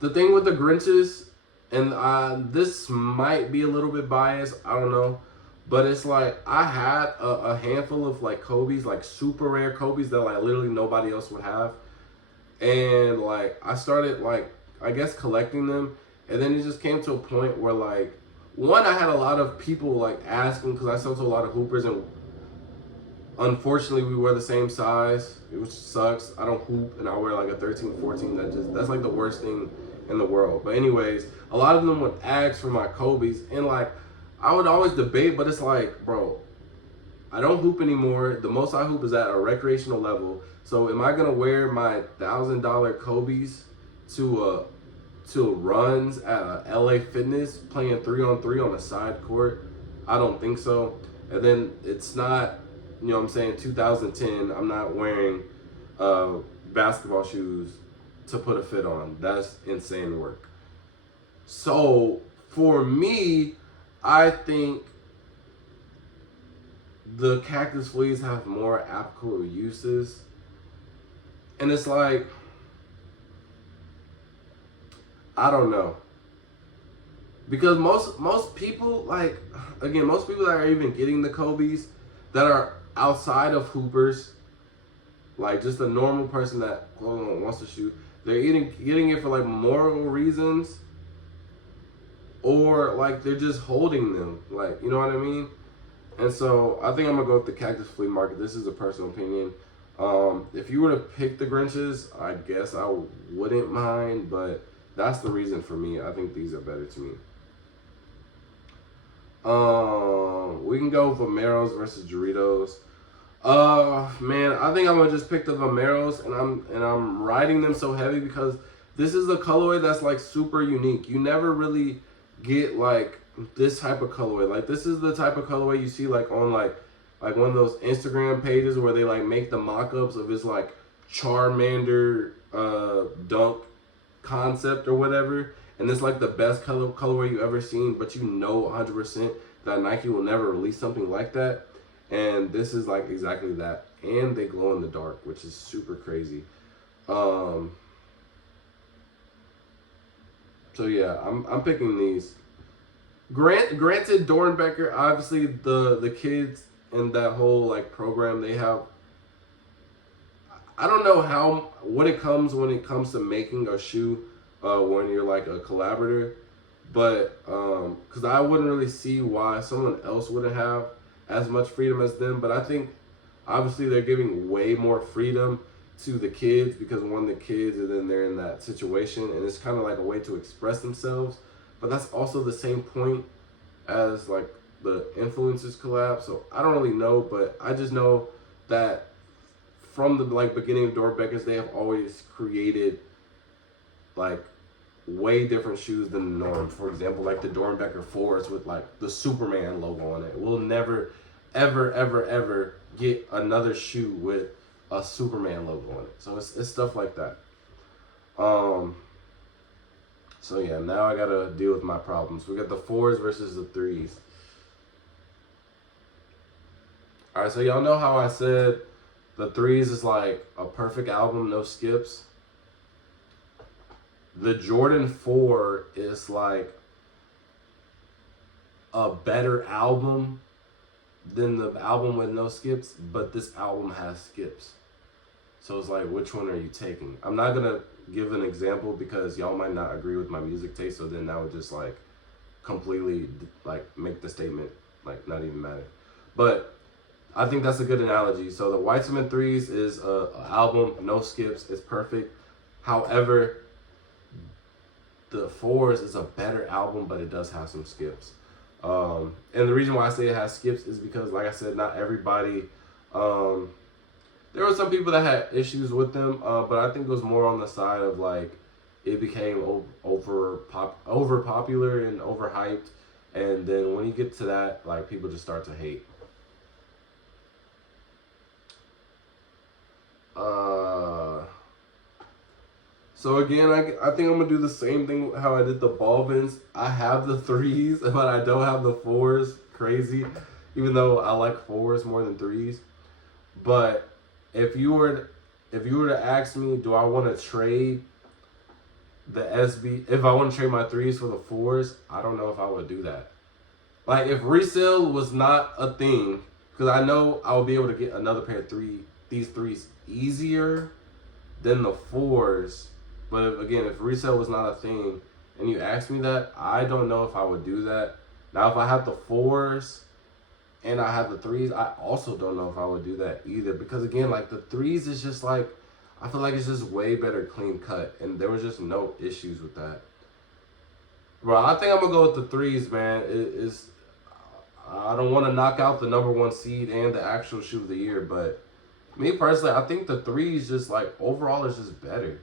The thing with the Grinches, and this might be a little bit biased, I don't know, but it's like I had a handful of like Kobe's, like super rare Kobe's that like literally nobody else would have, and like I started like I guess collecting them, and then it just came to a point where like one, I had a lot of people like asking because I sell to a lot of hoopers, and unfortunately we wear the same size, which sucks. I don't hoop and I wear like a 13, 14. That's like the worst thing in the world. But anyways, a lot of them would ask for my Kobe's, and like I would always debate, but it's like, bro, I don't hoop anymore. The most I hoop is at a recreational level. So am I gonna wear my $1,000 Kobe's to runs at a LA Fitness playing 3-on-3 on a side court? I don't think so. And then it's not, you know what I'm saying, 2010, I'm not wearing basketball shoes to put a fit on. That's insane work. So for me, I think the Cactus Fleas have more applicable uses. And it's like, I don't know. Because most people, like, again, most people that are even getting the Kobe's that are outside of hoopers, like just a normal person that wants to shoot, they're getting it for like moral reasons, or like they're just holding them, like, you know what I mean? And so I think I'm gonna go with the Cactus Flea Market. This is a personal opinion. If you were to pick the Grinches, I guess I wouldn't mind, but that's the reason for me. I think these are better to me. We can go Vomeros versus Doritos. Man, I think I'm gonna just pick the Vomeros, and I'm riding them so heavy because this is a colorway that's like super unique. You never really get like this type of colorway. Like this is the type of colorway you see like on like one of those Instagram pages where they like make the mock-ups of his like Charmander dunk concept or whatever, and it's like the best colorway you ever seen, but you know 100% that Nike will never release something like that. And this is like exactly that, and they glow in the dark, which is super crazy. So yeah, I'm picking these. Granted, Dornbecker, obviously the kids in that whole like program, they have, I don't know how what it comes when it comes to making a shoe when you're like a collaborator, but because I wouldn't really see why someone else wouldn't have as much freedom as them. But I think obviously they're giving way more freedom to the kids because one, the kids, and then they're in that situation, and it's kind of like a way to express themselves. But that's also the same point as like the influencers collab. So I don't really know, but I just know that from the like beginning of Dorbekers, they have always created like way different shoes than the norm. For example, like the Dornbecker 4s with like the Superman logo on it. We'll never, ever, ever, ever get another shoe with a Superman logo on it. So it's stuff like that. So yeah, now I gotta deal with my problems. We got the 4s versus the 3s. All right, so y'all know how I said the 3s is like a perfect album, no skips. The Jordan 4 is like a better album than the album with no skips, but this album has skips. So it's like, which one are you taking? I'm not gonna give an example because y'all might not agree with my music taste, so then that would just like completely like make the statement like not even matter. But I think that's a good analogy. So the White Cement 3s is a album, no skips, it's perfect. However, the 4s is a better album, but it does have some skips. And the reason why I say it has skips is because, like I said, not everybody. There were some people that had issues with them, but I think it was more on the side of like it became over popular and overhyped, and then when you get to that, like people just start to hate. So again, I think I'm gonna do the same thing how I did the Balvins. I have the 3s, but I don't have the 4s. Crazy, even though I like 4s more than 3s. But if you were to ask me, do I want to trade the SB? If I want to trade my 3s for the 4s, I don't know if I would do that. Like if resale was not a thing, because I know I will be able to get another pair of these 3s easier than the 4s. But again, if resale was not a thing and you asked me that, I don't know if I would do that. Now, if I have the 4s and I have the 3s, I also don't know if I would do that either. Because again, like the 3s is just like, I feel like it's just way better clean cut. And there was just no issues with that. Bro, I think I'm going to go with the 3s, man. I don't want to knock out the #1 seed and the actual shoe of the year. But me personally, I think the 3s just like, overall is just better.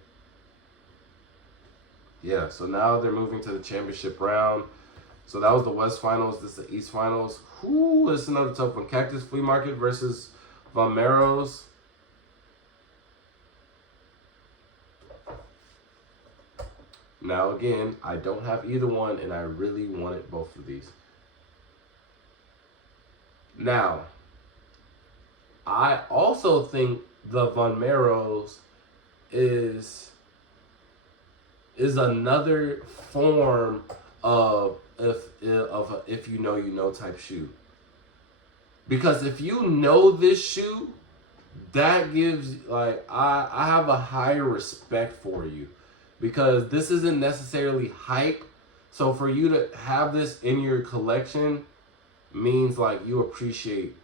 Yeah, so now they're moving to the championship round. So that was the West Finals. This is the East Finals. Whoo, this is another tough one. Cactus Flea Market versus Von Meros. Now again, I don't have either one, and I really wanted both of these. Now, I also think the Von Meros is another form of if you know you know type shoe. Because if you know this shoe, that gives like I have a higher respect for you, because this isn't necessarily hype. So for you to have this in your collection means like you appreciate,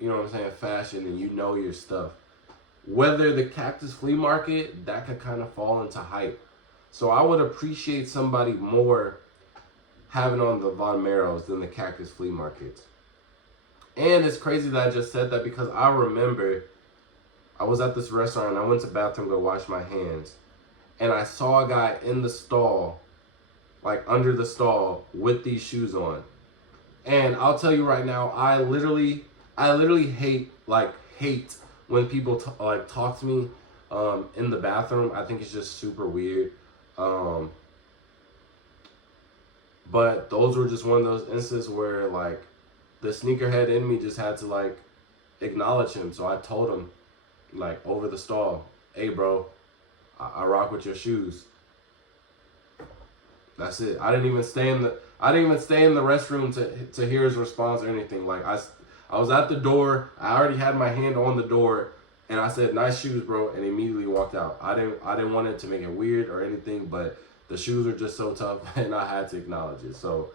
you know what I'm saying, fashion, and you know your stuff. Whether the Cactus Flea Market, that could kind of fall into hype. So I would appreciate somebody more having on the Von Meros than the Cactus Flea Markets. And it's crazy that I just said that because I remember I was at this restaurant and I went to the bathroom to wash my hands. And I saw a guy in the stall, like under the stall, with these shoes on. And I'll tell you right now, I literally hate when people talk to me in the bathroom. I think it's just super weird. But those were just one of those instances where like the sneakerhead in me just had to like acknowledge him. So I told him like over the stall, "Hey bro, I rock with your shoes." That's it. I didn't even stay in the I didn't even stay in the restroom to hear his response or anything. Like I was at the door. I already had my hand on the door, and I said, "Nice shoes, bro," and immediately walked out. I didn't want it to make it weird or anything, but the shoes were just so tough, and I had to acknowledge it. So,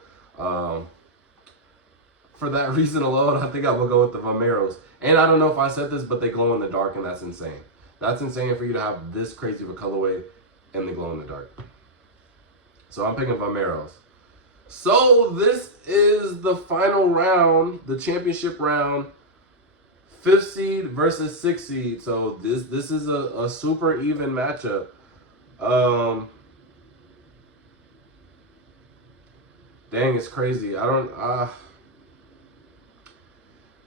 for that reason alone, I think I will go with the Vomeros. And I don't know if I said this, but they glow in the dark, and that's insane. That's insane for you to have this crazy of a colorway and they glow in the dark. So I'm picking Vomeros. So this is the final round, the championship round. 5th seed versus 6th seed. So this is a super even matchup. Dang, it's crazy.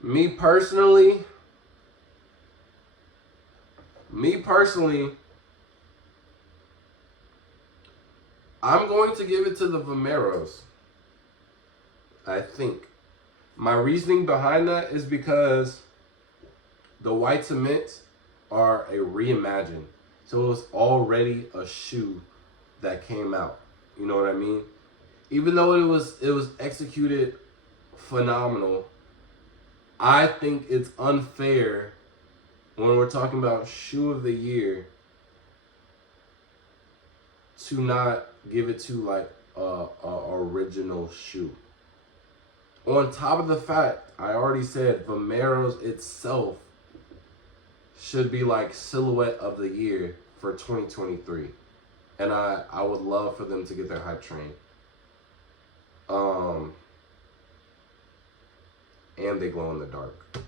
Me personally, I'm going to give it to the Vomeros. I think. My reasoning behind that is because the white cements are a reimagine. So it was already a shoe that came out. You know what I mean? Even though it was executed phenomenal, I think it's unfair when we're talking about shoe of the year to not give it to like a original shoe. On top of the fact, I already said Vomeros itself should be like silhouette of the year for 2023. And I would love for them to get their hype train. And they glow in the dark.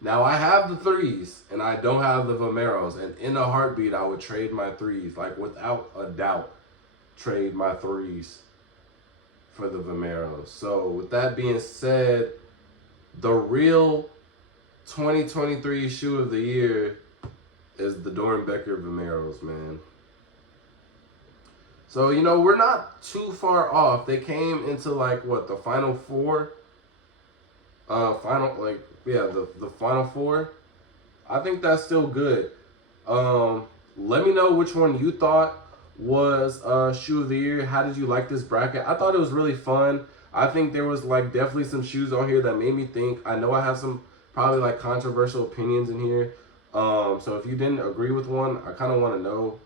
Now I have the 3s and I don't have the Vomeros, and in a heartbeat I would trade my 3s, like without a doubt, trade my 3s for the Vomeros. So with that being said, the real 2023 shoe of the year is the Doernbecher Vomeros, man. So, you know, we're not too far off. They came into like what, the final 4? The final 4. I think that's still good. Let me know which one you thought was shoe of the year. How did you like this bracket? I thought it was really fun. I think there was like definitely some shoes on here that made me think. I know I have some probably like controversial opinions in here. So if you didn't agree with one, I kind of want to know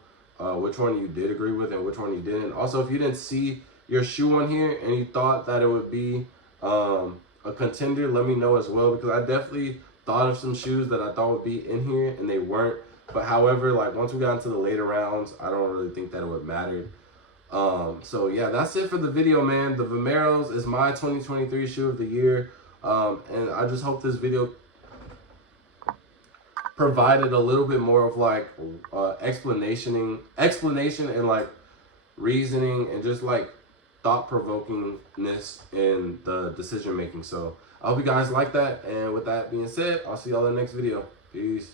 which one you did agree with and which one you didn't. Also, if you didn't see your shoe on here and you thought that it would be a contender, let me know as well, because I definitely thought of some shoes that I thought would be in here and they weren't. But however, like once we got into the later rounds, I don't really think that it would matter. So yeah, that's it for the video, man. The Vomeros is my 2023 shoe of the year. And I just hope this video provided a little bit more of like explanation and like reasoning and just like thought-provokingness in the decision making. So I hope you guys like that, and with that being said, I'll see y'all in the next video. Peace.